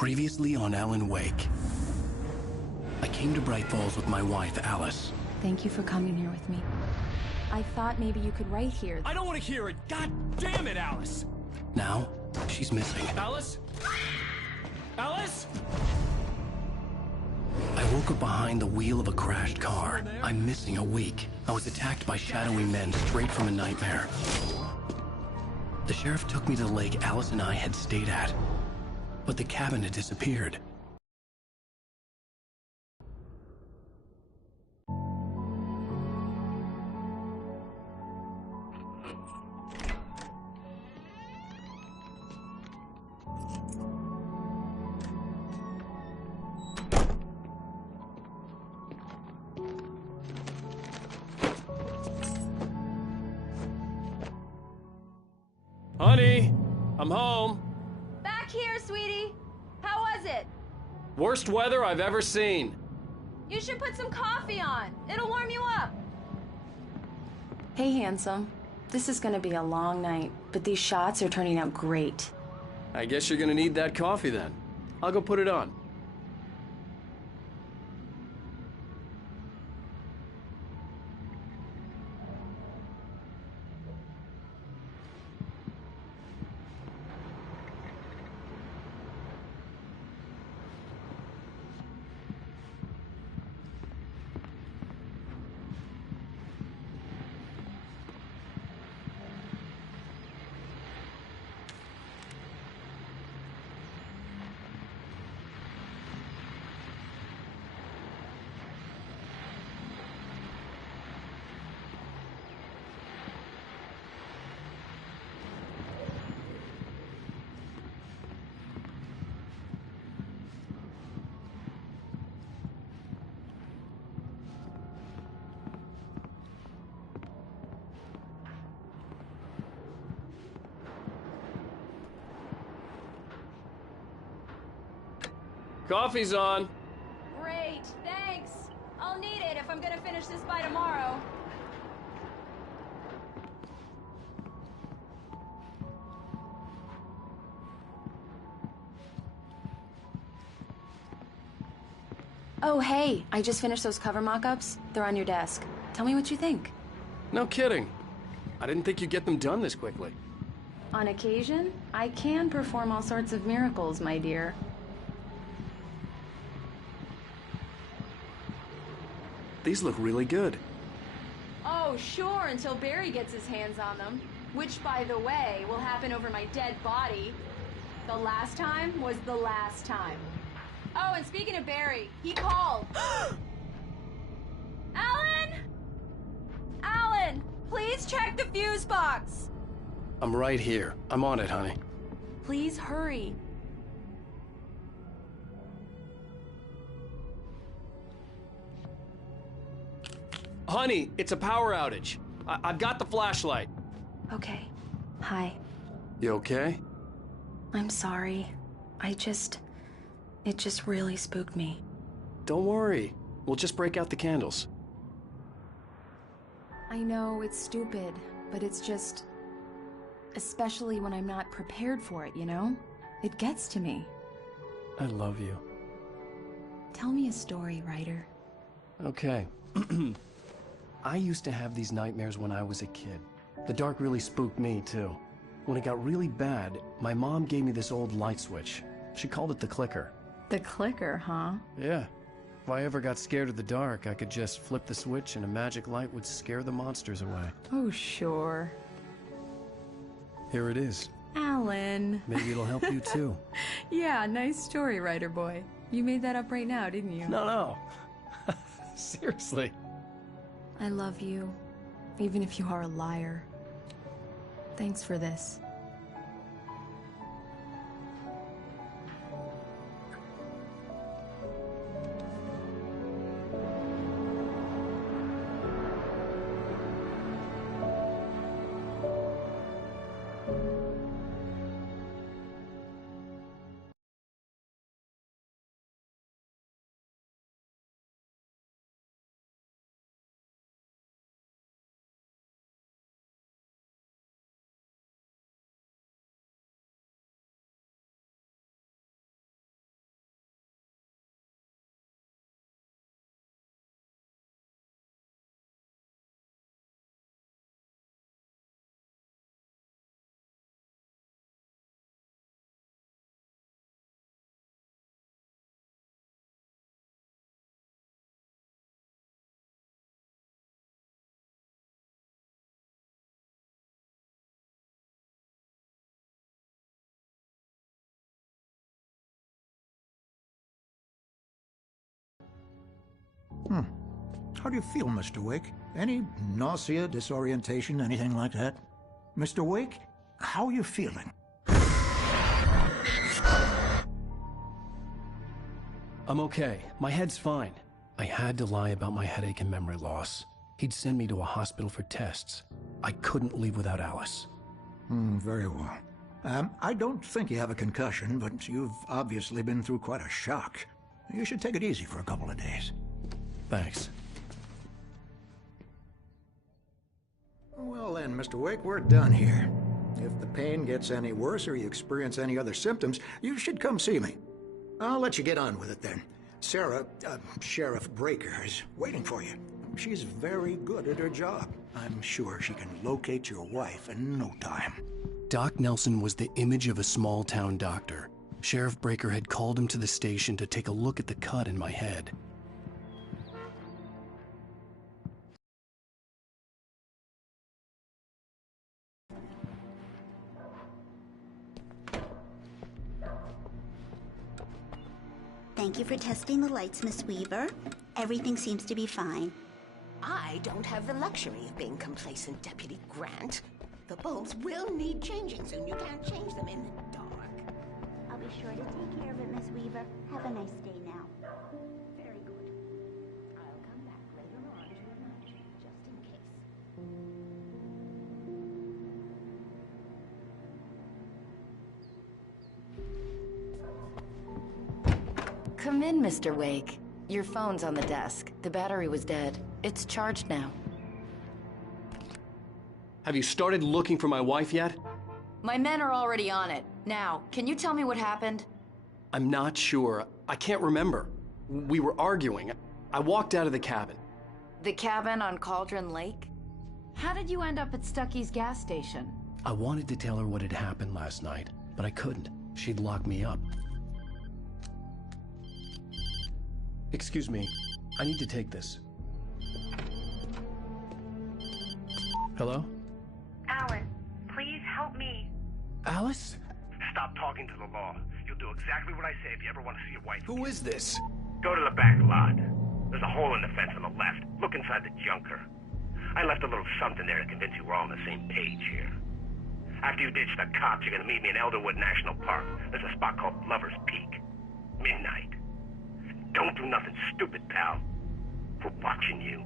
Previously on Alan Wake. I came to Bright Falls with my wife, Alice. Thank you for coming here with me. I thought maybe you could write here. I don't want to hear it! God damn it, Alice! Now, she's missing. Alice? Alice? I woke up behind the wheel of a crashed car. I'm missing a week. I was attacked by shadowy men straight from a nightmare. The sheriff took me to the lake Alice and I had stayed at. But the cabin had disappeared. Honey, I'm home. Back here, sweetie. How was it? Worst weather I've ever seen. You should put some coffee on. It'll warm you up. Hey, handsome. This is gonna be a long night, but these shots are turning out great. I guess you're gonna need that coffee then. I'll go put it on. Coffee's on. Great, thanks. I'll need it if I'm gonna finish this by tomorrow. Oh, hey, I just finished those cover mock-ups. They're on your desk. Tell me what you think. No kidding. I didn't think you'd get them done this quickly. On occasion, I can perform all sorts of miracles, my dear. These look really good. Oh, sure, until Barry gets his hands on them. Which, by the way, will happen over my dead body. The last time was the last time. Oh, and speaking of Barry, he called. Alan? Alan, please check the fuse box. I'm right here. I'm on it, honey. Please hurry. Honey, it's a power outage. I've got the flashlight. Okay. Hi. You okay? I'm sorry. It just really spooked me. Don't worry. We'll just break out the candles. I know it's stupid, but it's just... Especially when I'm not prepared for it, you know? It gets to me. I love you. Tell me a story, writer. Okay. I used to have these nightmares when I was a kid. The dark really spooked me, too. When it got really bad, my mom gave me this old light switch. She called it the clicker. The clicker, huh? Yeah. If I ever got scared of the dark, I could just flip the switch and a magic light would scare the monsters away. Oh, sure. Here it is. Alan. Maybe it'll help you, too. Yeah, nice story, writer boy. You made that up right now, didn't you? No. Seriously. I love you, even if you are a liar. Thanks for this. How do you feel, Mr. Wake? Any nausea, disorientation, anything like that? Mr. Wake, how are you feeling? I'm okay. My head's fine. I had to lie about my headache and memory loss. He'd send me to a hospital for tests. I couldn't leave without Alice. Very well. I don't think you have a concussion, but you've obviously been through quite a shock. You should take it easy for a couple of days. Thanks. Well then, Mr. Wake, we're done here. If the pain gets any worse or you experience any other symptoms, you should come see me. I'll let you get on with it then. Sarah, Sheriff Breaker, is waiting for you. She's very good at her job. I'm sure she can locate your wife in no time. Doc Nelson was the image of a small-town doctor. Sheriff Breaker had called him to the station to take a look at the cut in my head. Thank you for testing the lights, Miss Weaver. Everything seems to be fine. I don't have the luxury of being complacent, Deputy Grant. The bulbs will need changing soon. You can't change them in the dark. I'll be sure to take care of it, Miss Weaver. Have a nice day now. Very good. I'll come back later on to remind you, just in case. Come in, Mr. Wake. Your phone's on the desk. The battery was dead. It's charged now. Have you started looking for my wife yet? My men are already on it. Now, can you tell me what happened? I'm not sure. I can't remember. We were arguing. I walked out of the cabin. The cabin on Cauldron Lake? How did you end up at Stucky's gas station? I wanted to tell her what had happened last night, but I couldn't. She'd lock me up. Excuse me. I need to take this. Hello? Alan, please help me. Alice? Stop talking to the law. You'll do exactly what I say if you ever want to see your wife. Who is this? Go to the back lot. There's a hole in the fence on the left. Look inside the junker. I left a little something there to convince you we're all on the same page here. After you ditch the cops, you're gonna meet me in Elderwood National Park. There's a spot called Lover's Peak. Midnight. Don't do nothing stupid, pal. We're watching you.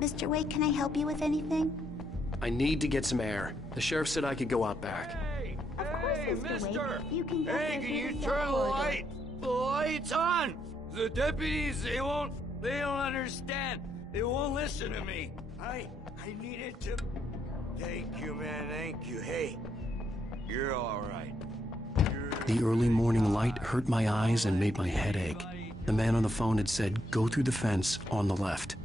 Mr. Wake, can I help you with anything? I need to get some air. The sheriff said I could go out back. Of course, Mr. Wake. You can go Hey, through can you the turn the corridor. lights on? The deputies, they don't understand. They won't listen to me. I needed to... Thank you, man, thank you. Hey, you're all right. The early morning light hurt my eyes and made my head ache. The man on the phone had said, go through the fence on the left.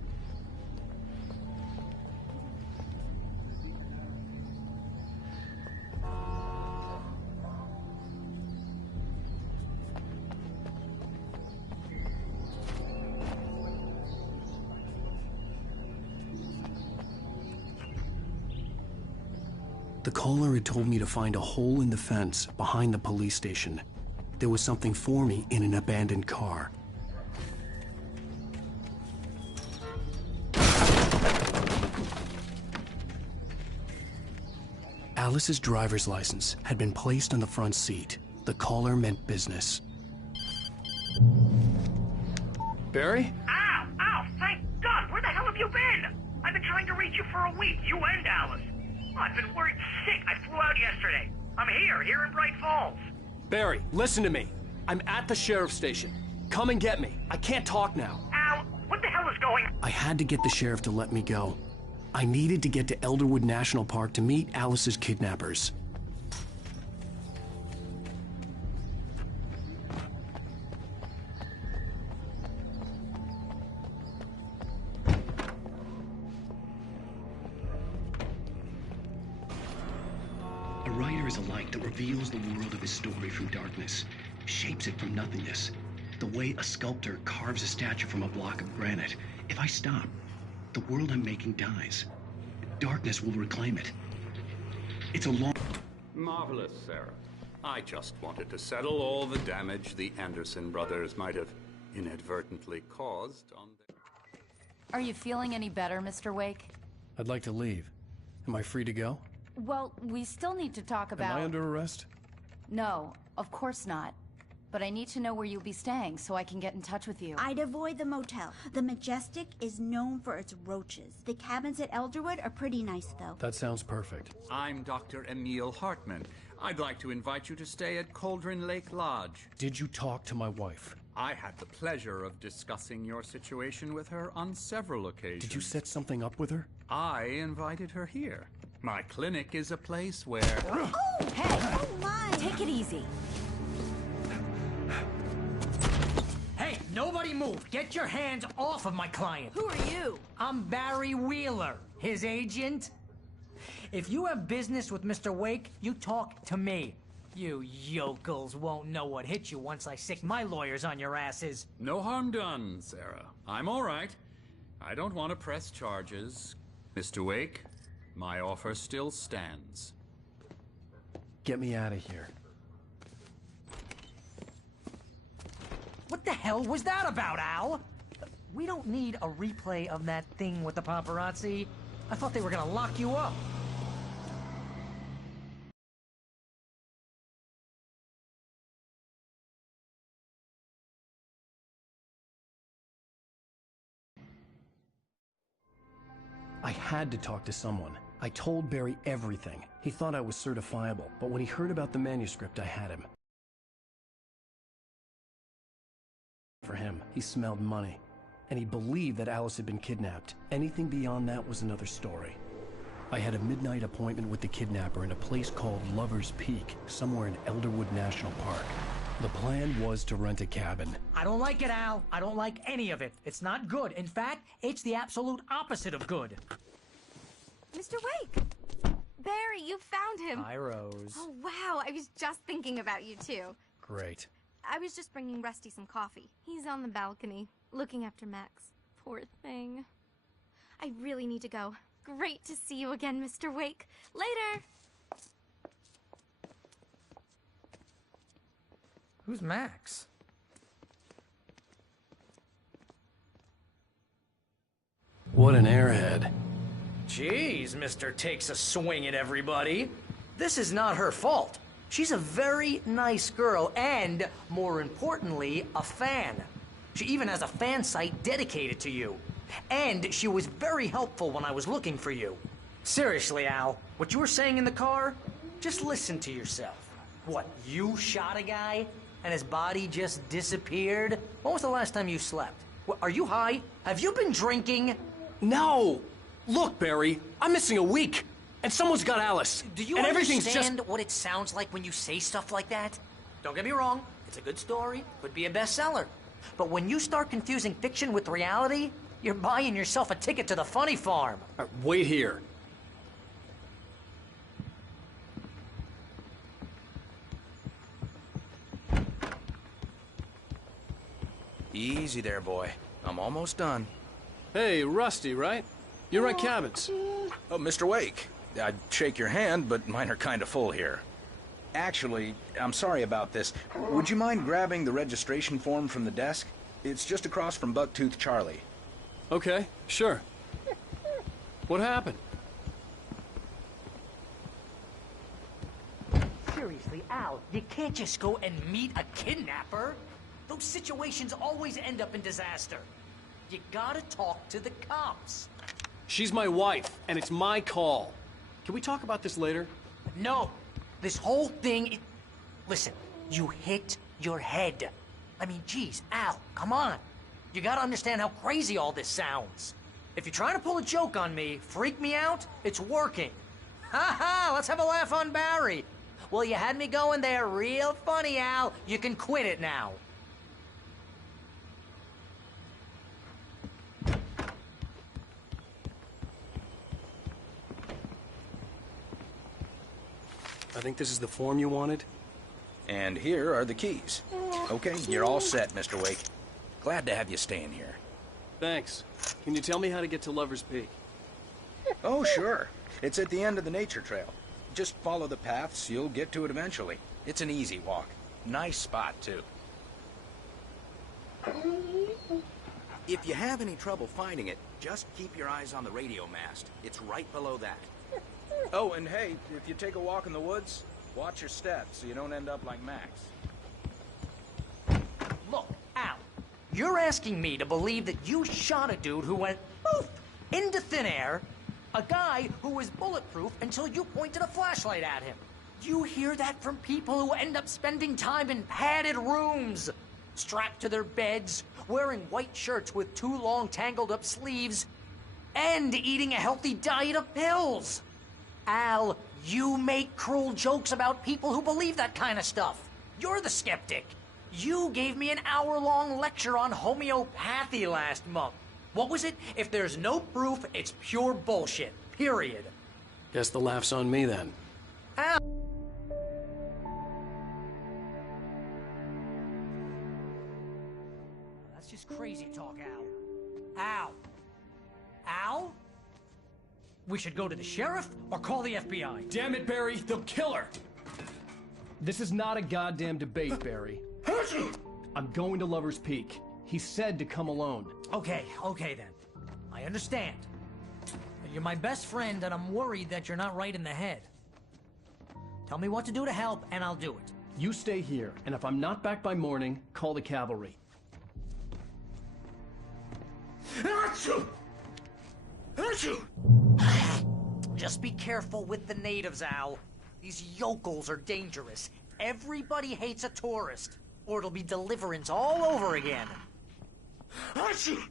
The caller had told me to find a hole in the fence behind the police station. There was something for me in an abandoned car. Alice's driver's license had been placed on the front seat. The caller meant business. Barry? Ow! Ow! Thank God! Where the hell have you been? I've been trying to reach you for a week, you and Alice. I've been worried sick. I flew out yesterday. I'm here in Bright Falls. Barry, listen to me. I'm at the sheriff's station. Come and get me. I can't talk now. Al, what the hell is going on? I had to get the sheriff to let me go. I needed to get to Elderwood National Park to meet Alice's kidnappers. nightmare is a light that reveals the world of his story from darkness, shapes it from nothingness. The way a sculptor carves a statue from a block of granite. If I stop, the world I'm making dies. Darkness will reclaim it. It's a long... Marvelous, Sarah. I just wanted to settle all the damage the Anderson brothers might have inadvertently caused on their... Are you feeling any better, Mr. Wake? I'd like to leave. Am I free to go? Well, we still need to talk about... Am I under arrest? No, of course not. But I need to know where you'll be staying so I can get in touch with you. I'd avoid the motel. The Majestic is known for its roaches. The cabins at Elderwood are pretty nice, though. That sounds perfect. I'm Dr. Emil Hartman. I'd like to invite you to stay at Cauldron Lake Lodge. Did you talk to my wife? I had the pleasure of discussing your situation with her on several occasions. Did you set something up with her? I invited her here. My clinic is a place where... Oh! Hey! Oh, my! Take it easy. Hey, nobody move! Get your hands off of my client! Who are you? I'm Barry Wheeler, his agent. If you have business with Mr. Wake, you talk to me. You yokels won't know what hit you once I sick my lawyers on your asses. No harm done, Sarah. I'm all right. I don't want to press charges. Mr. Wake, my offer still stands. Get me out of here. What the hell was that about, Al? We don't need a replay of that thing with the paparazzi. I thought they were gonna lock you up. I had to talk to someone. I told Barry everything. He thought I was certifiable, but when he heard about the manuscript, I had him. For him, he smelled money, and he believed that Alice had been kidnapped. Anything beyond that was another story. I had a midnight appointment with the kidnapper in a place called Lover's Peak, somewhere in Elderwood National Park. The plan was to rent a cabin. I don't like it, Al. I don't like any of it. It's not good. In fact, it's the absolute opposite of good. Mr. Wake! Barry, you found him! Hi, Rose. Oh, wow. I was just thinking about you, too. Great. I was just bringing Rusty some coffee. He's on the balcony, looking after Max. Poor thing. I really need to go. Great to see you again, Mr. Wake. Later! Who's Max? What an airhead. Jeez, Mr. Takes a swing at everybody. This is not her fault. She's a very nice girl and, more importantly, a fan. She even has a fan site dedicated to you. And she was very helpful when I was looking for you. Seriously, Al, what you were saying in the car, just listen to yourself. What, you shot a guy and his body just disappeared? When was the last time you slept? What, are you high? Have you been drinking? No! Look, Barry, I'm missing a week, and someone's got Alice. Do you and understand what it sounds like when you say stuff like that? Don't get me wrong, it's a good story, could be a bestseller. But when you start confusing fiction with reality, you're buying yourself a ticket to the funny farm. Wait here. Easy there, boy. I'm almost done. Hey, Rusty, right? You rent cabins. Oh, Mr. Wake. I'd shake your hand, but mine are kind of full here. Actually, I'm sorry about this. Would you mind grabbing the registration form from the desk? It's just across from Bucktooth Charlie. Okay, sure. What happened? Seriously, Al, you can't just go and meet a kidnapper. Those situations always end up in disaster. You gotta talk to the cops. She's my wife, and it's my call. Can we talk about this later? No. This whole thing... Listen, you hit your head. I mean, geez, Al, come on. You gotta understand how crazy all this sounds. If you're trying to pull a joke on me, freak me out, it's working. Ha ha, let's have a laugh on Barry. Well, you had me going there real funny, Al. You can quit it now. think this is the form you wanted? And here are the keys. Okay, you're all set, Mr. Wake. Glad to have you staying here. Thanks. Can you tell me how to get to Lover's Peak? Oh, sure. It's at the end of the nature trail. Just follow the paths, you'll get to it eventually. It's an easy walk. Nice spot, too. If you have any trouble finding it, just keep your eyes on the radio mast. It's right below that. Oh, and hey, if you take a walk in the woods, watch your steps so you don't end up like Max. Look, Al, you're asking me to believe that you shot a dude who went poof into thin air, a guy who was bulletproof until you pointed a flashlight at him. You hear that from people who end up spending time in padded rooms, strapped to their beds, wearing white shirts with too long tangled up sleeves, and eating a healthy diet of pills. Al, you make cruel jokes about people who believe that kind of stuff. You're the skeptic. You gave me an hour-long lecture on homeopathy last month. What was it? If there's no proof, it's pure bullshit. Period. Guess the laugh's on me then. Al. That's just crazy talk, Al. Al. Al? We should go to the sheriff or call the FBI. Damn it, Barry, they'll kill her! This is not a goddamn debate, Barry. I'm going to Lover's Peak. He said to come alone. Okay then. I understand. You're my best friend, and I'm worried that you're not right in the head. Tell me what to do to help, and I'll do it. You stay here, and if I'm not back by morning, call the cavalry. Achoo! Achoo! Just be careful with the natives, Al. These yokels are dangerous. Everybody hates a tourist, or it'll be Deliverance all over again. Achoo!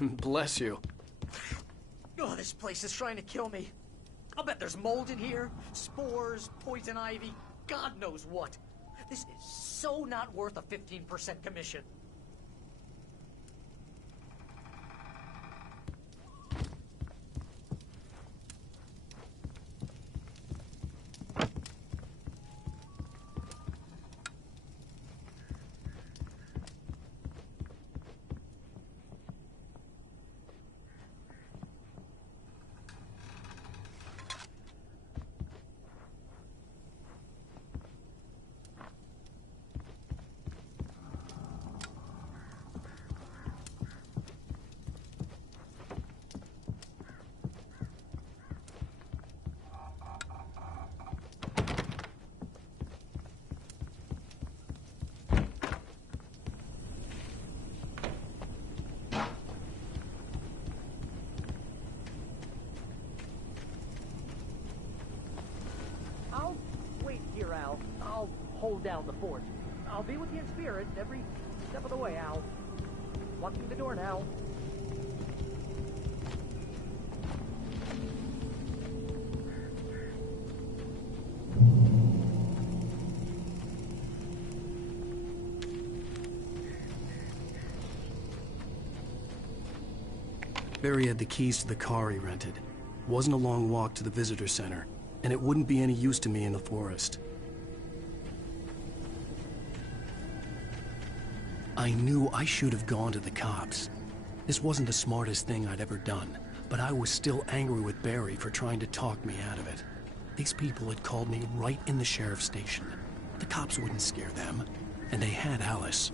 Bless you. Oh, this place is trying to kill me. I'll bet there's mold in here, spores, poison ivy, God knows what. This is so not worth a 15% commission. I'll wait here, Al. I'll hold down the fort. I'll be with you in spirit every step of the way, Al. Locking the door now. Barry had the keys to the car he rented. Wasn't a long walk to the visitor center, and it wouldn't be any use to me in the forest. I knew I should have gone to the cops. This wasn't the smartest thing I'd ever done, but I was still angry with Barry for trying to talk me out of it. These people had called me right in the sheriff's station. The cops wouldn't scare them, and they had Alice.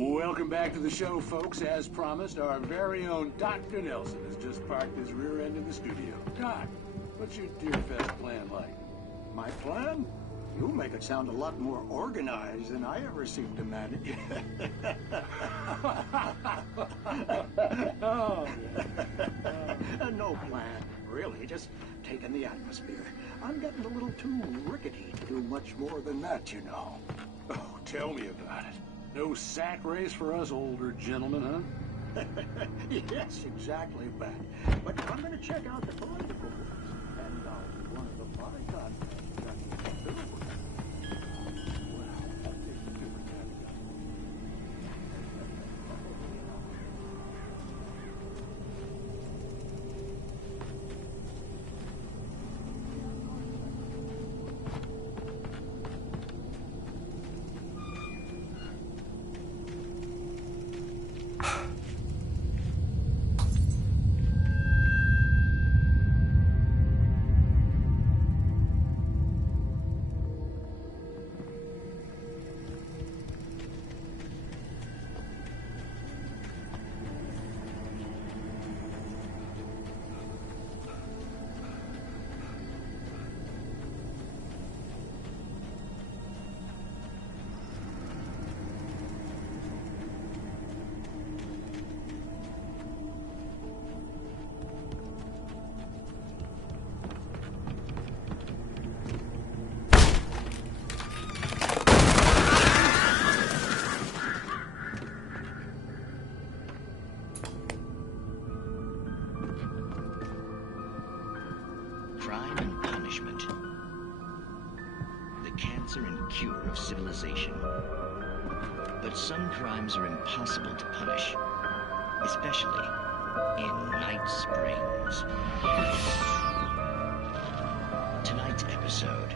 Welcome back to the show, folks. As promised, our very own Dr. Nelson has just parked his rear end in the studio. Doc, what's your Deerfest plan like? My plan? You make it sound a lot more organized than I ever seem to manage. No plan, really. Just taking the atmosphere. I'm getting a little too rickety to do much more than that, you know. Oh, tell me about it. No sack race for us older gentlemen, huh? Yes, exactly, Bat. But I'm going to check out the political books, and one of the bodyguard things too. Well, I'll take a different kind of guy. Crime and punishment. The cancer and cure of civilization. But some crimes are impossible to punish, especially in Night Springs. Tonight's episode,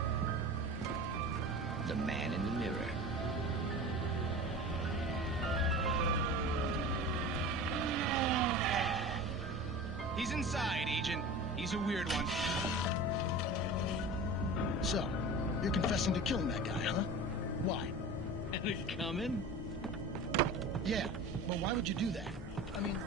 The Man in the Mirror. He's inside, Agent. He's a weird one. So, you're confessing to killing that guy, huh? Why? And it coming? Yeah, but why would you do that? I mean...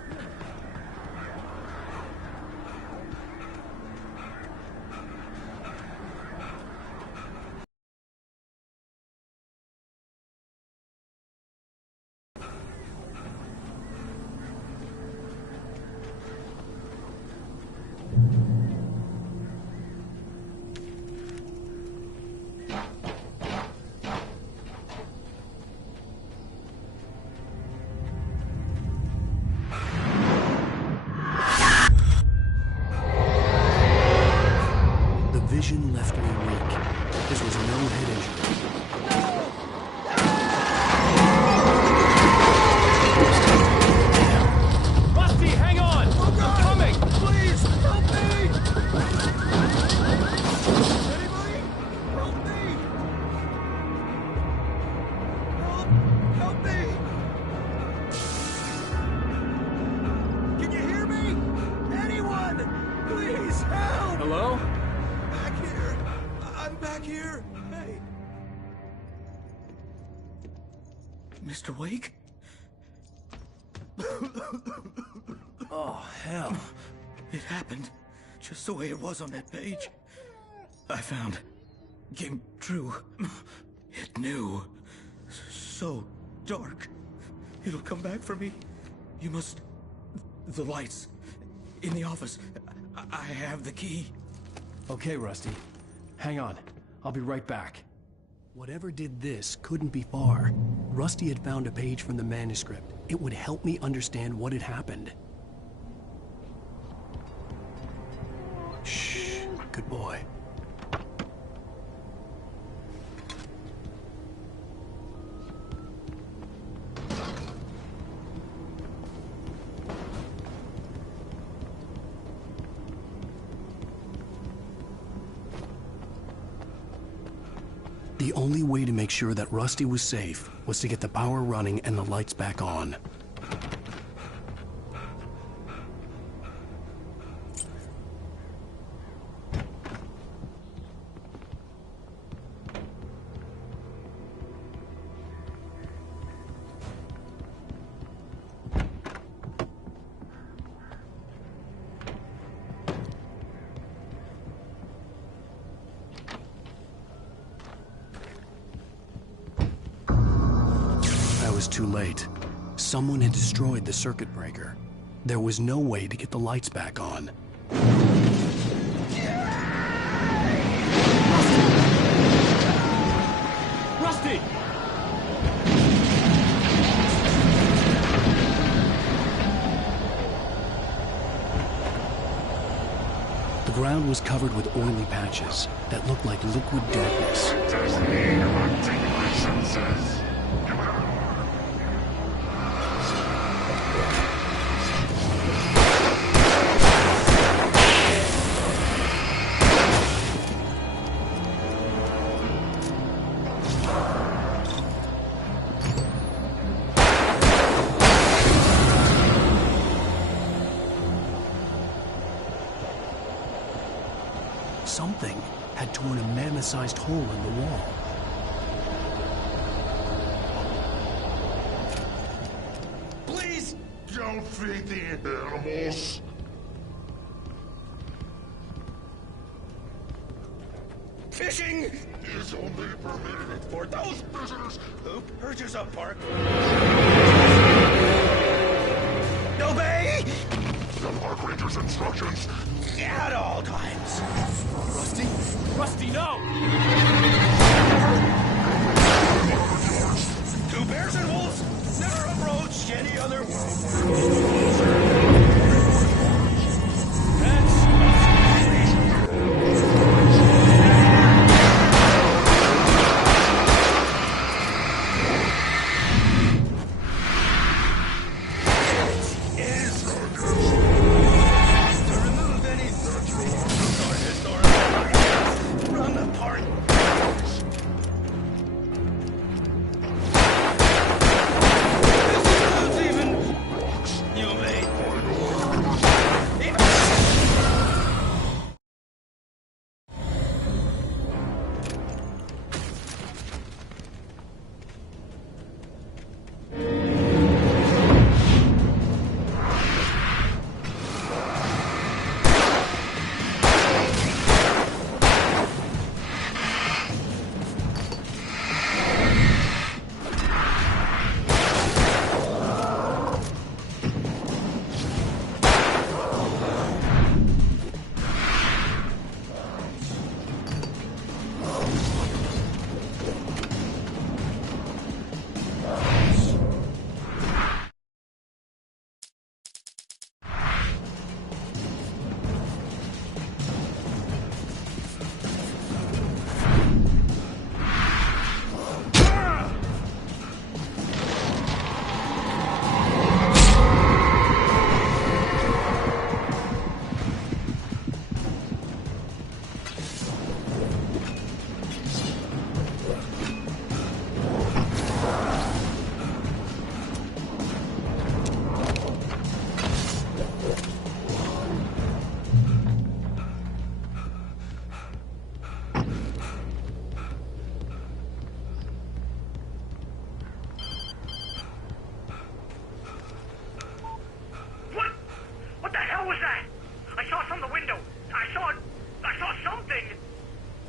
Vision left me weak. This was no head injury. Rusty, hang on! I'm coming! Please, help me! Anybody? Help me! Help me! Can you hear me? Anyone? Please, help! Hello? I'm back here. Hey. Mr. Wake? Oh, hell. It happened just the way it was on that page. I found. Came true. It knew. So dark. It'll come back for me. You must... The lights. In the office. I have the key. Okay, Rusty. Hang on. I'll be right back. Whatever did this couldn't be far. Rusty had found a page from the manuscript. It would help me understand what had happened. Shh. Good boy. The only way to make sure that Rusty was safe was to get the power running and the lights back on. Too late. Someone had destroyed the circuit breaker. There was no way to get the lights back on. Rusty! was covered with oily patches that looked like liquid darkness. Something had torn a mammoth-sized hole in the wall. Please don't feed the animals. Fishing is only permitted for those visitors who purchase a park. Obey the park ranger's instructions at all times. Rusty? Rusty, no! Two bears and wolves never approached any other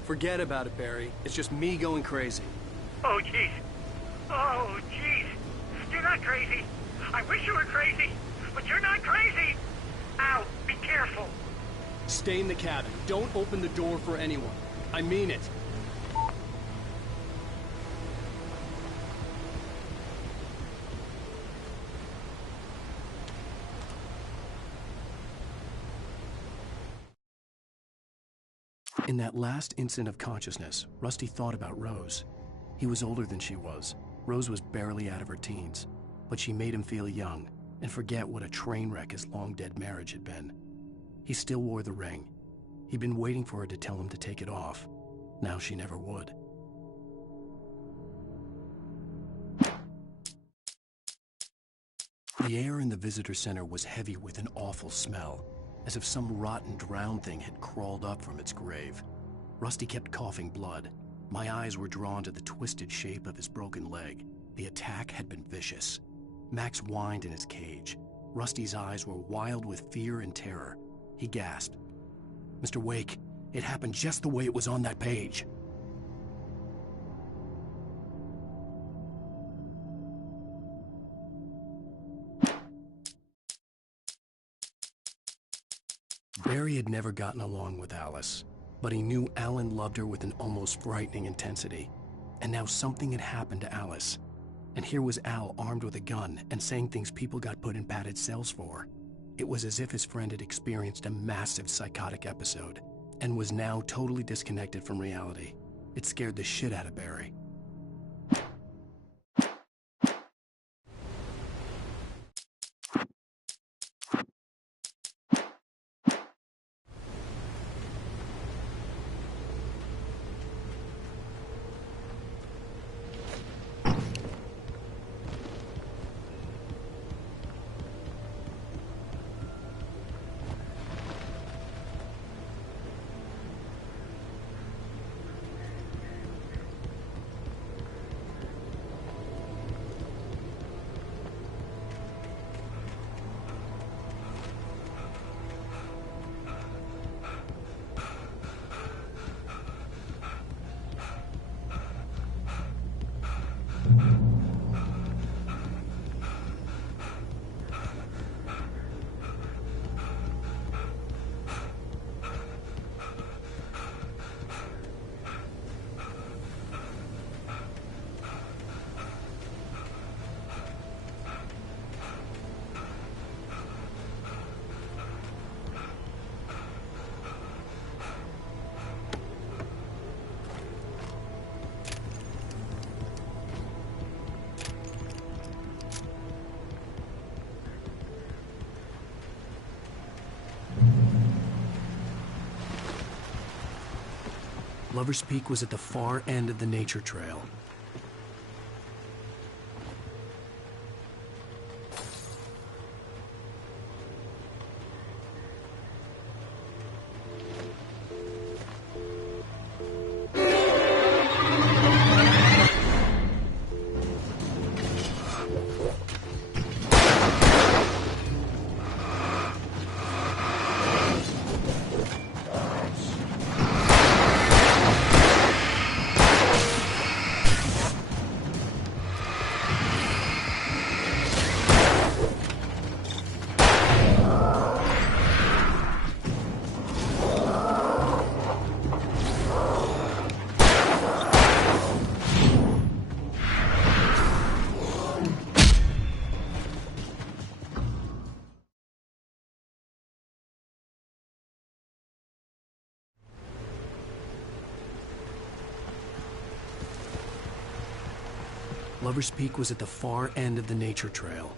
Forget about it, Barry. It's just me going crazy. Oh, jeez. Oh, jeez. You're not crazy. I wish you were crazy, but you're not crazy. Ow, be careful. Stay in the cabin. Don't open the door for anyone. I mean it. In that last instant of consciousness, Rusty thought about Rose. He was older than she was. Rose was barely out of her teens, but she made him feel young and forget what a train wreck his long-dead marriage had been. He still wore the ring. He'd been waiting for her to tell him to take it off. Now she never would. The air in the visitor center was heavy with an awful smell, as if some rotten drowned thing had crawled up from its grave. Rusty kept coughing blood. My eyes were drawn to the twisted shape of his broken leg. The attack had been vicious. Max whined in his cage. Rusty's eyes were wild with fear and terror. He gasped. "Mr. Wake, it happened just the way it was on that page." Barry had never gotten along with Alice, but he knew Alan loved her with an almost frightening intensity. And now something had happened to Alice. And here was Al armed with a gun and saying things people got put in padded cells for. It was as if his friend had experienced a massive psychotic episode, and was now totally disconnected from reality. It scared the shit out of Barry. Lover's Peak was at the far end of the nature trail. Lover's Peak was at the far end of the nature trail.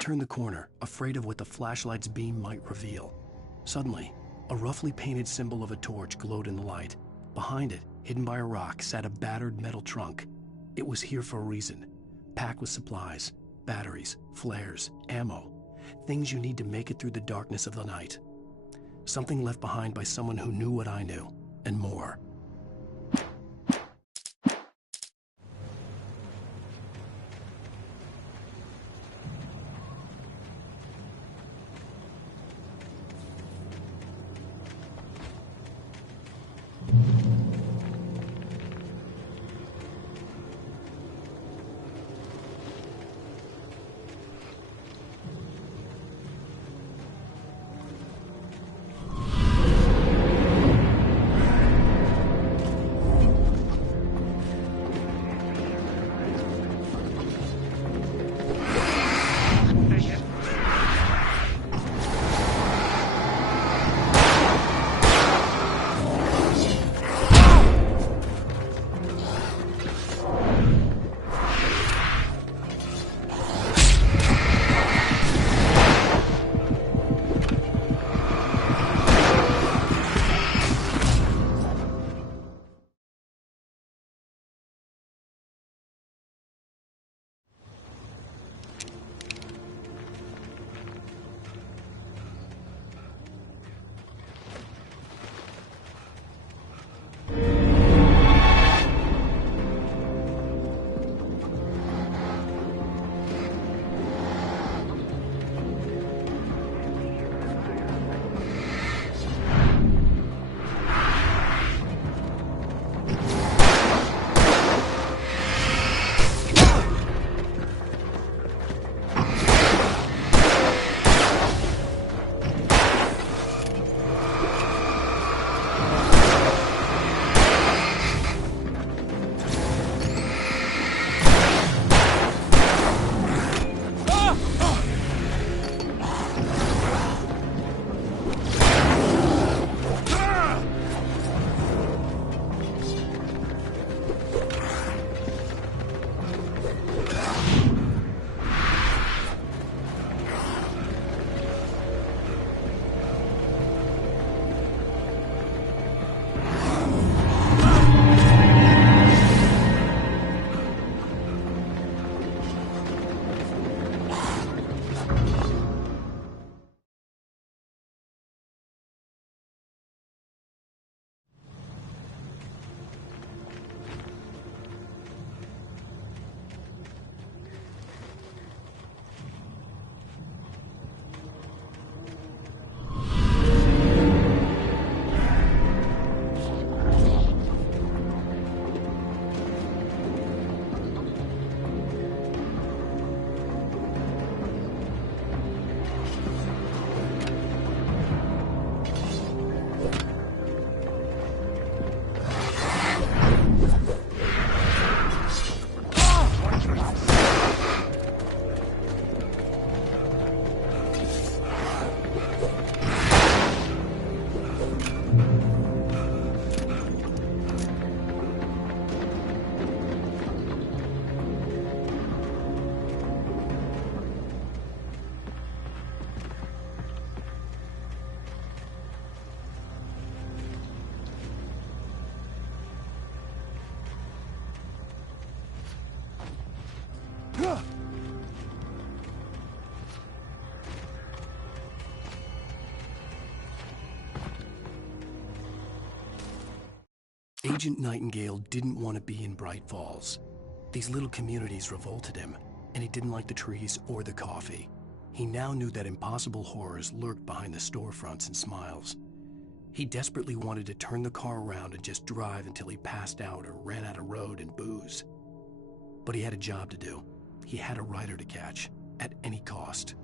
turned the corner, afraid of what the flashlight's beam might reveal. Suddenly, a roughly painted symbol of a torch glowed in the light. Behind it, hidden by a rock, sat a battered metal trunk. It was here for a reason, packed with supplies, batteries, flares, ammo, things you need to make it through the darkness of the night. Something left behind by someone who knew what I knew, and more. Agent Nightingale didn't want to be in Bright Falls. These little communities revolted him, and he didn't like the trees or the coffee. He now knew that impossible horrors lurked behind the storefronts and smiles. He desperately wanted to turn the car around and just drive until he passed out or ran out of road and booze. But he had a job to do. He had a rider to catch, at any cost.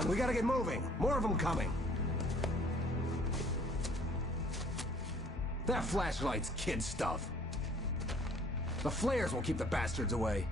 on, we gotta get moving. More of them coming. That flashlight's kid stuff. The flares will keep the bastards away.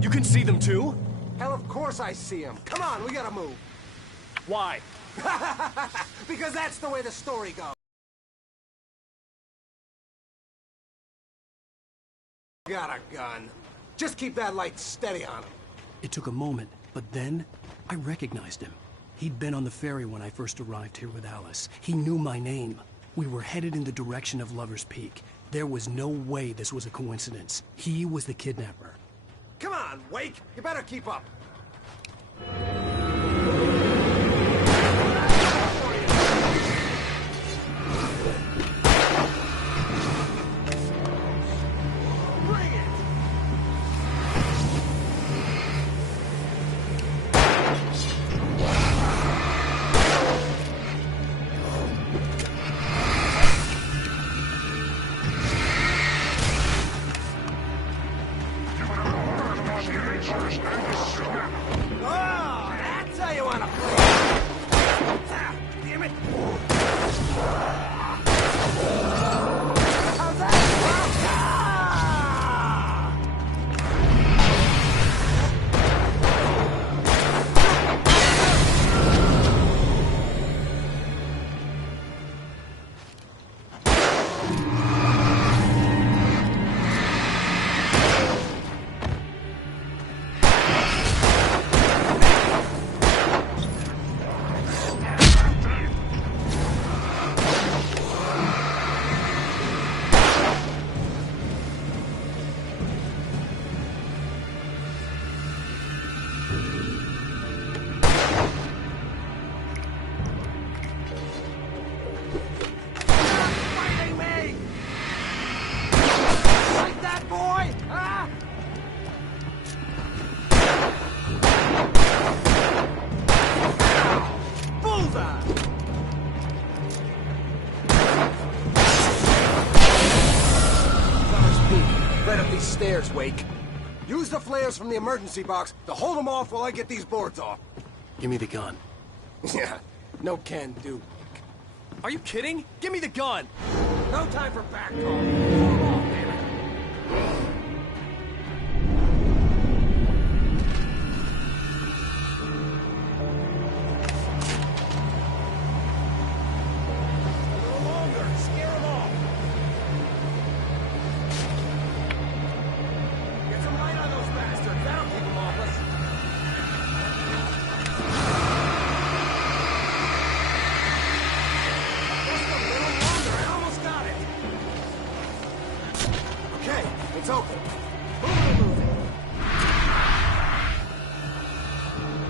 You can see them too? Hell, of course I see him. Come on, we gotta move. Why? Because that's the way the story goes. Got a gun. Just keep that light steady on him. It took a moment, but then I recognized him. He'd been on the ferry when I first arrived here with Alice. He knew my name. We were headed in the direction of Lover's Peak. There was no way this was a coincidence. He was the kidnapper. Come on, Wake! You better keep up. Stairs, Wake. Use the flares from the emergency box to hold them off while I get these boards off. Give me the gun. Yeah, no can do. Are you kidding? Give me the gun! No time for back talk. Pull them off, damn it. It's open. Moving.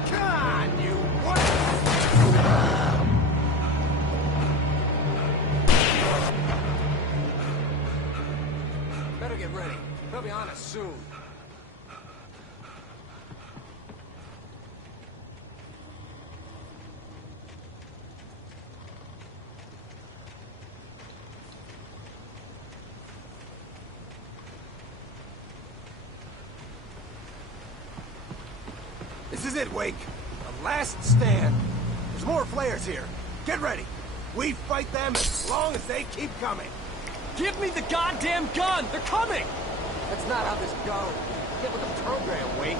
Come on, you what? Better get ready. They'll be on us soon. This is it, Wake. The last stand. There's more flares here. Get ready. We fight them as long as they keep coming. Give me the goddamn gun! They're coming! That's not how this goes. Get with the program, Wake.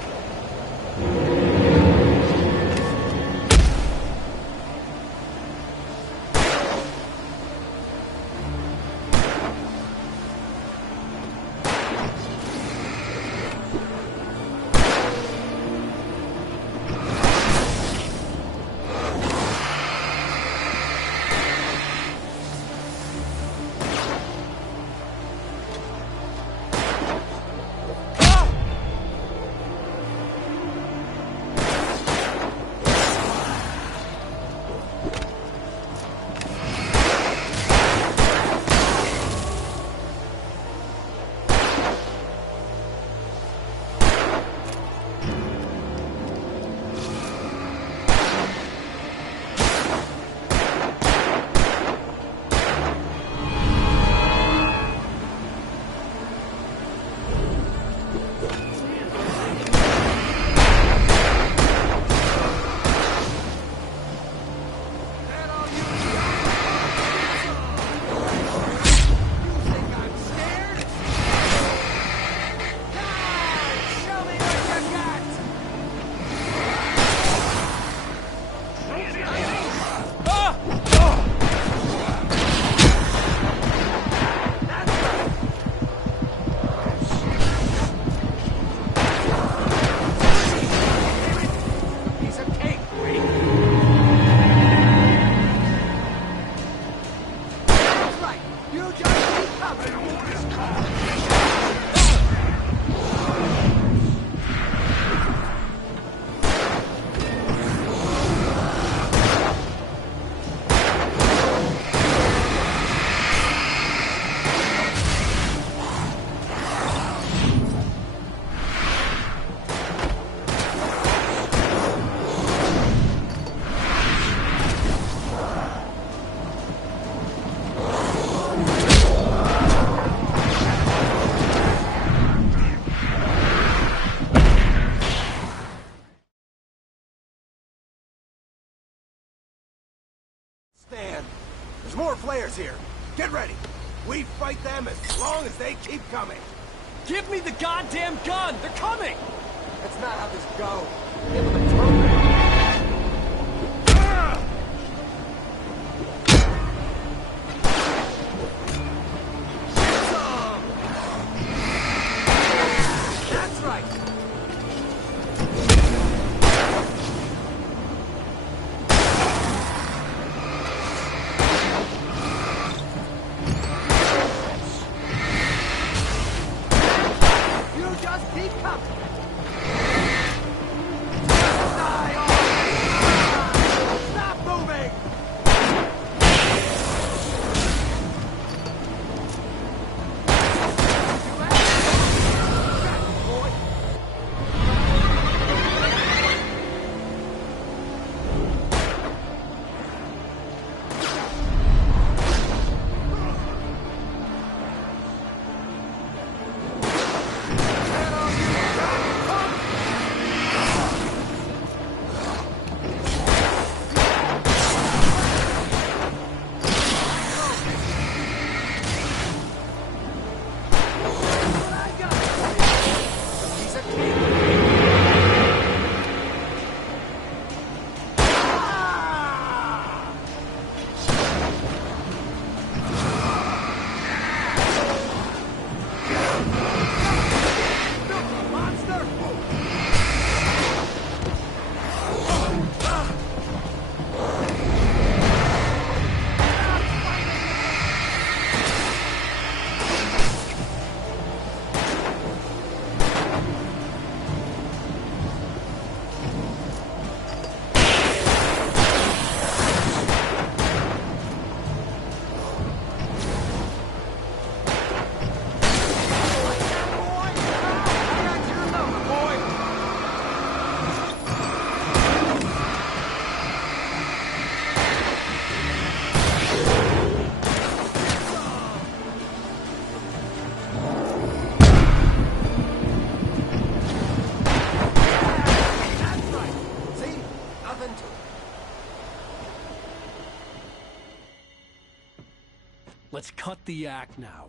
There's more flares here. Get ready. We fight them as long as they keep coming. Give me the goddamn gun! They're coming! That's not how this goes. Give them a turn. That's right. You just keep coming. Stop moving! Let's cut the act now.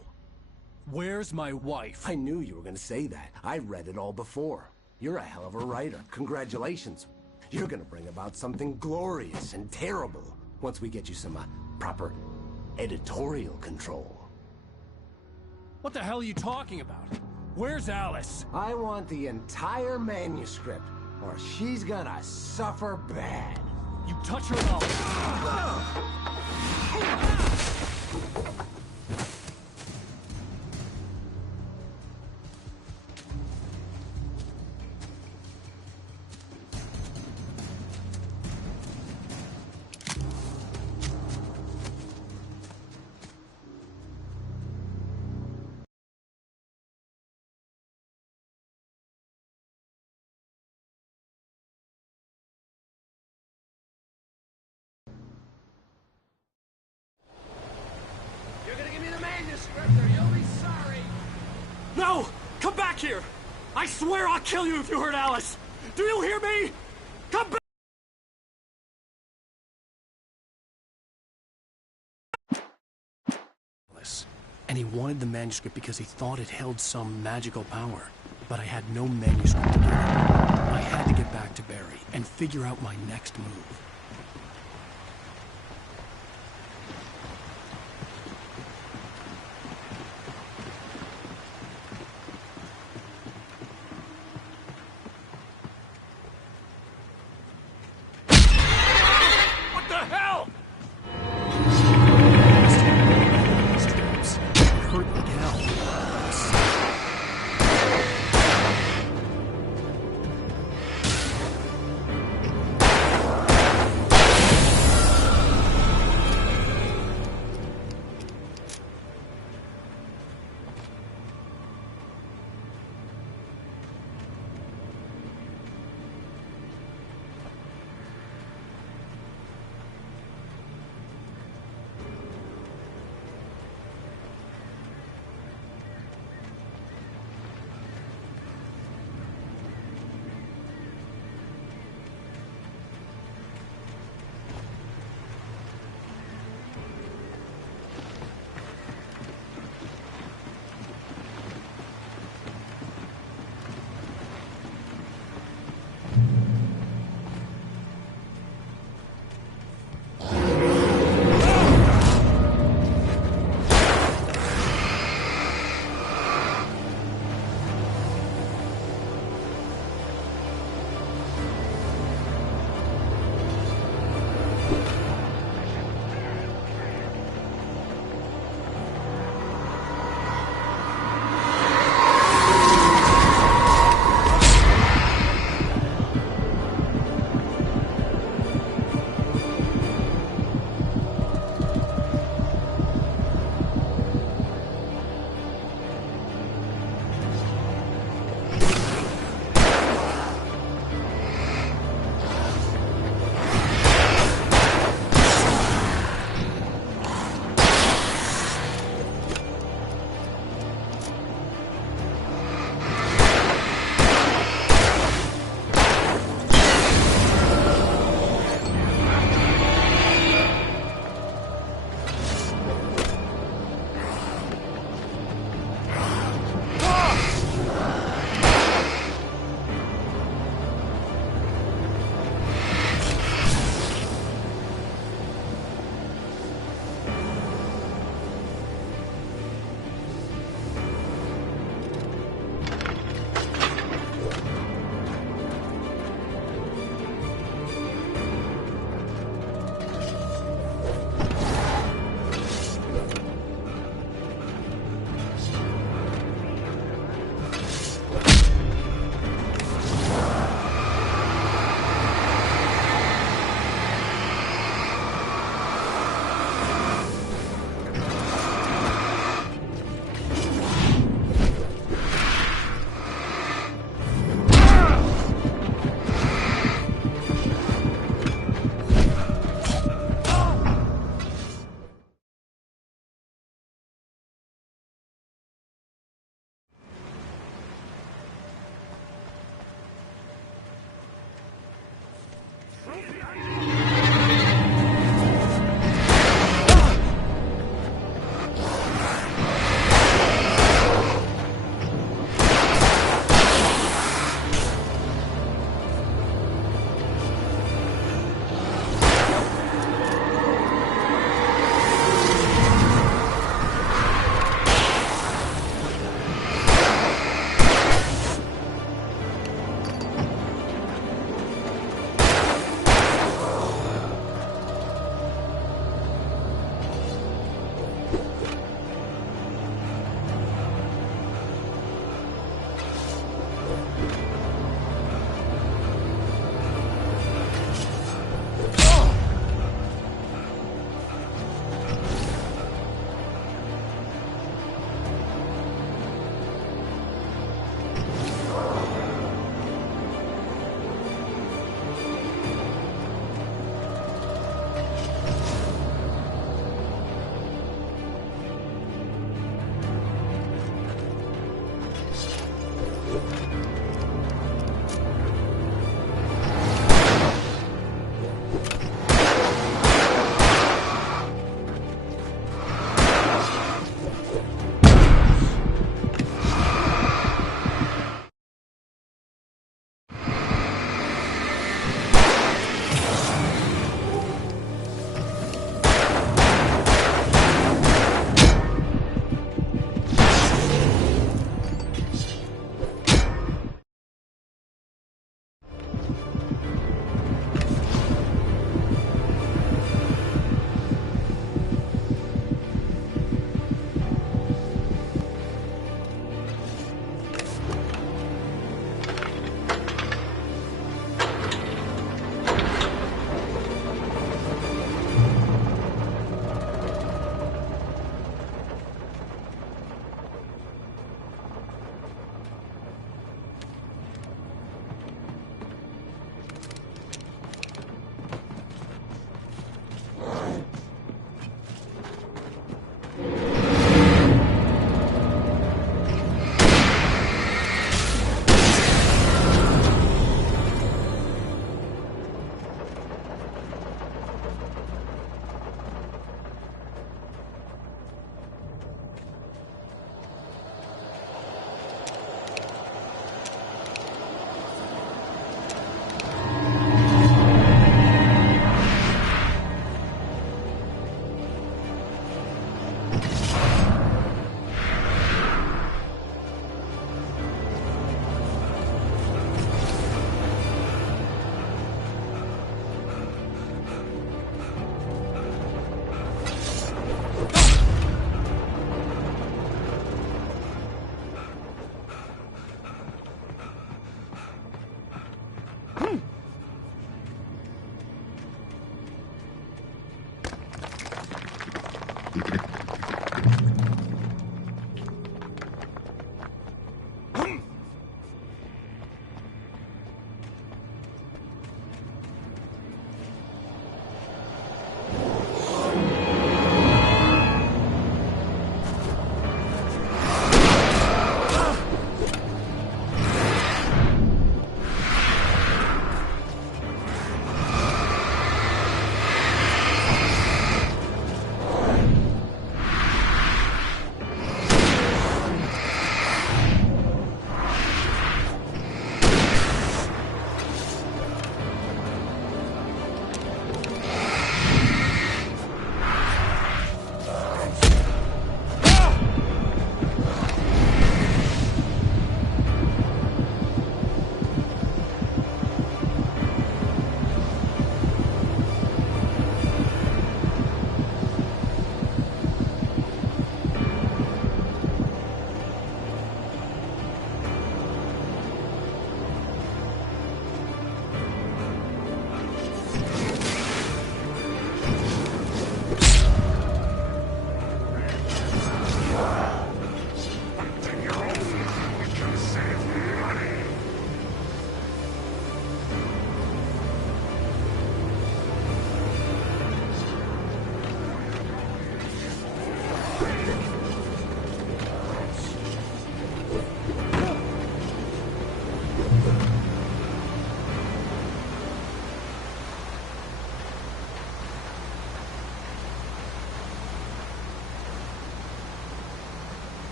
Where's my wife? I knew you were gonna say that. I read it all before. You're a hell of a writer. Congratulations. You're gonna bring about something glorious and terrible once we get you some proper editorial control. What the hell are you talking about? Where's Alice? I want the entire manuscript, or she's gonna suffer bad. You touch her and No! Come back here! I swear I'll kill you if you hurt Alice! Do you hear me? Come back! And he wanted the manuscript because he thought it held some magical power. But I had no manuscript to give him. I had to get back to Barry and figure out my next move. What the hell? Hurt like hell.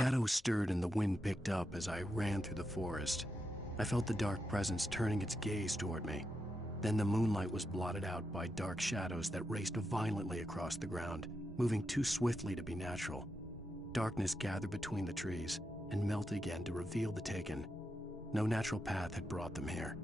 shadows stirred and the wind picked up as I ran through the forest. I felt the dark presence turning its gaze toward me. Then the moonlight was blotted out by dark shadows that raced violently across the ground, moving too swiftly to be natural. Darkness gathered between the trees and melted again to reveal the Taken. No natural path had brought them here.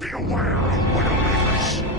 Beware of Widowmakers!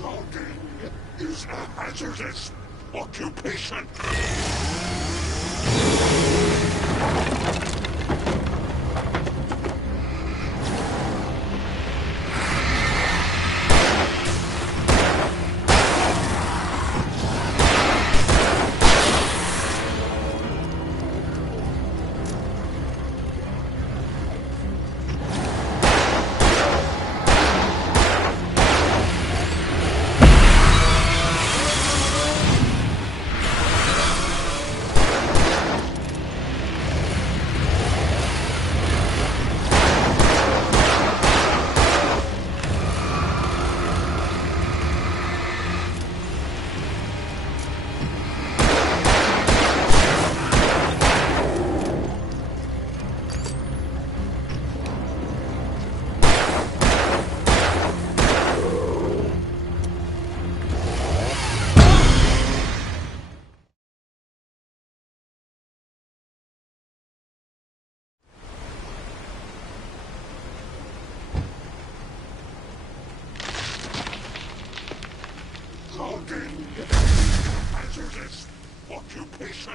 Logging is a hazardous occupation. occupation.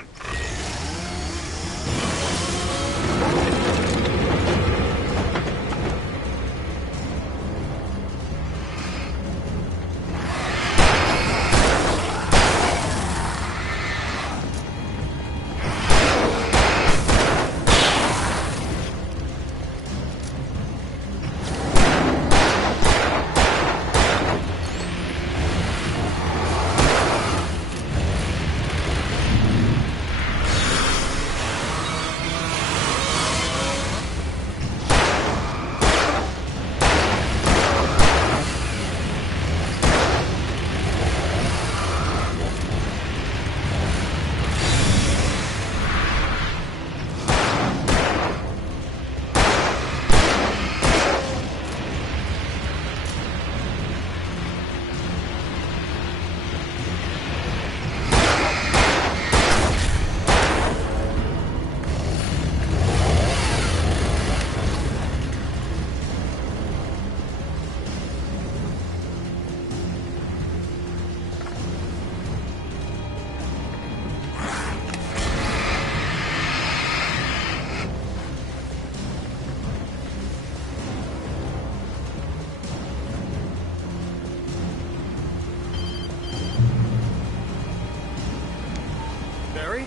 Barry?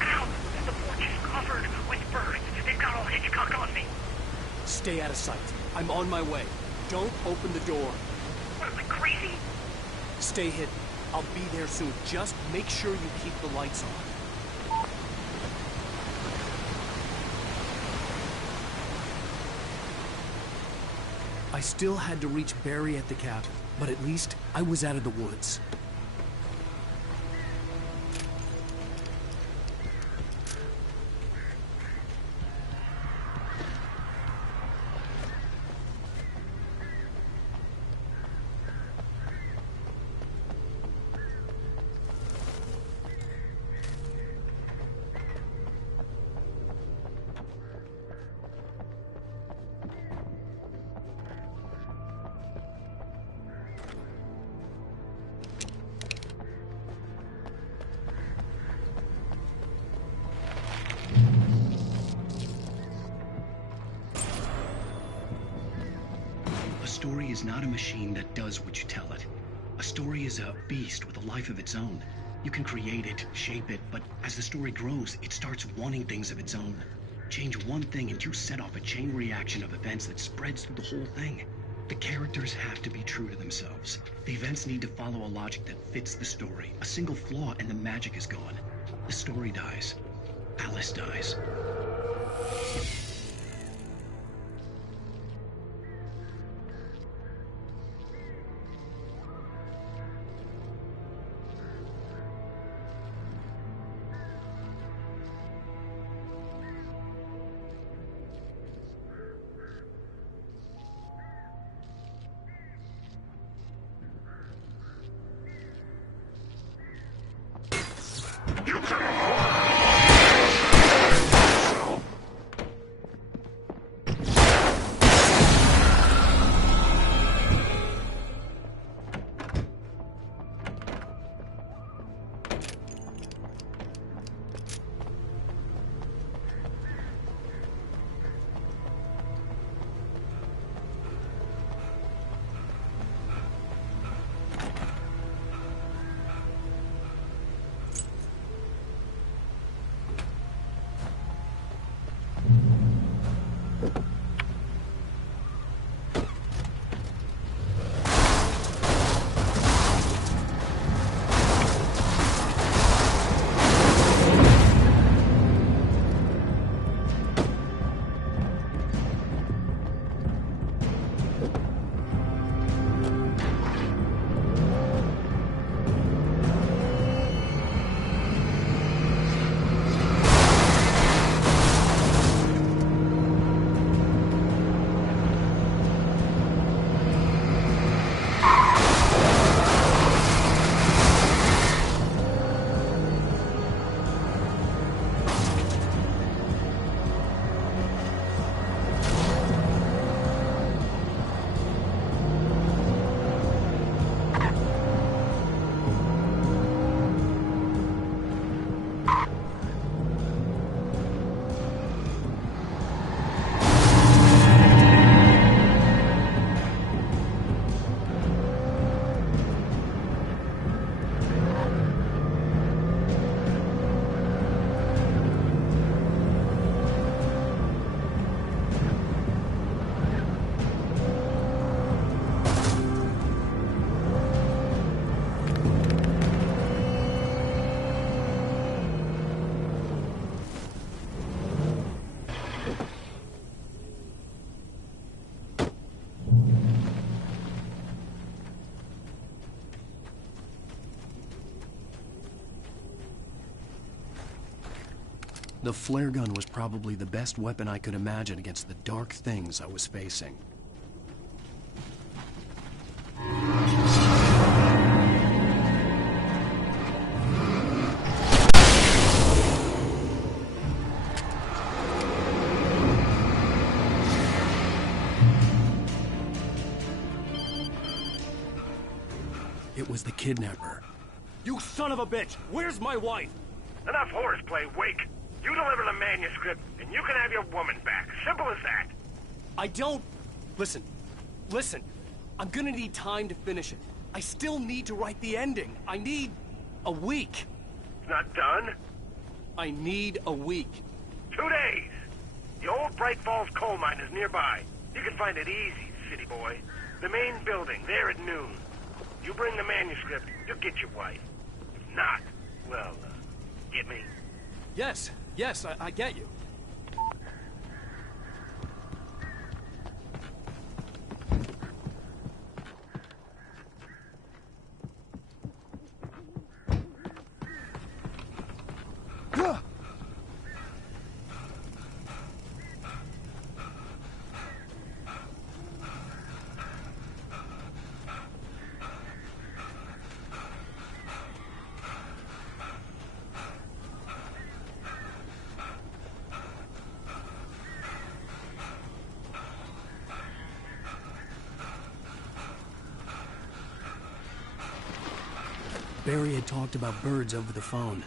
Ow! The porch is covered with birds. They've got all Hitchcock on me. Stay out of sight. I'm on my way. Don't open the door. What, am I crazy? Stay hidden. I'll be there soon. Just make sure you keep the lights on. I still had to reach Barry at the cabin, but at least I was out of the woods. A story is not a machine that does what you tell it. A story is a beast with a life of its own. You can create it, shape it, but as the story grows, it starts wanting things of its own. Change one thing and you set off a chain reaction of events that spreads through the whole thing. The characters have to be true to themselves. The events need to follow a logic that fits the story. A single flaw and the magic is gone. The story dies. Alice dies. The flare gun was probably the best weapon I could imagine against the dark things I was facing. It was the kidnapper. You son of a bitch! Where's my wife? Enough horseplay, Wake. You deliver the manuscript, and you can have your woman back. Simple as that. I don't... Listen. I'm gonna need time to finish it. I still need to write the ending. I need... a week. It's not done? I need a week. 2 days. The old Bright Falls coal mine is nearby. You can find it easy, city boy. The main building, there at noon. You bring the manuscript, you'll get your wife. If not, well, get me? Yes, I get you. Barry had talked about birds over the phone.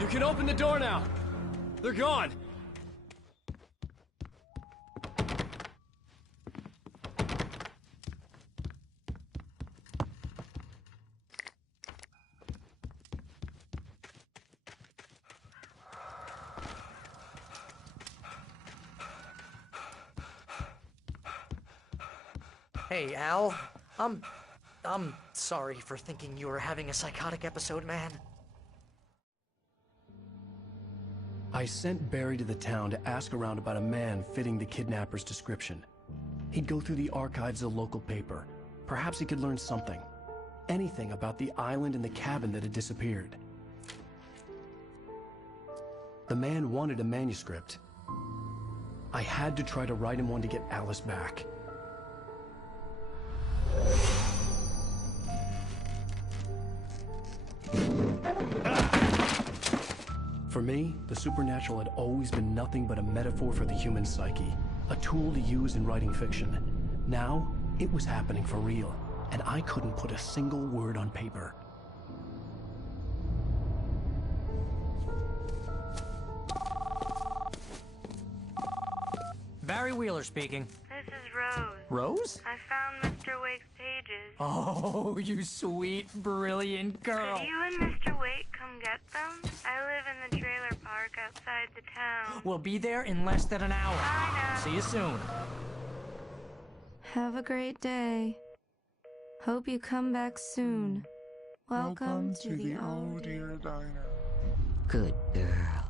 You can open the door now. They're gone. Hey, Al. I'm sorry for thinking you were having a psychotic episode, man. I sent Barry to the town to ask around about a man fitting the kidnapper's description. He'd go through the archives of the local paper. Perhaps he could learn something. Anything about the island and the cabin that had disappeared. The man wanted a manuscript. I had to try to write him one to get Alice back. For me, the supernatural had always been nothing but a metaphor for the human psyche, a tool to use in writing fiction. Now, it was happening for real, and I couldn't put a single word on paper. Barry Wheeler speaking. This is Rose. Rose? I found Mr. Wake's pages. Oh, you sweet, brilliant girl. Could you and Mr. Wake come get them? I live in the trailer park outside the town. We'll be there in less than an hour. Bye now. See you soon. Have a great day. Hope you come back soon. Welcome to the Old Dear Diner. Good girl.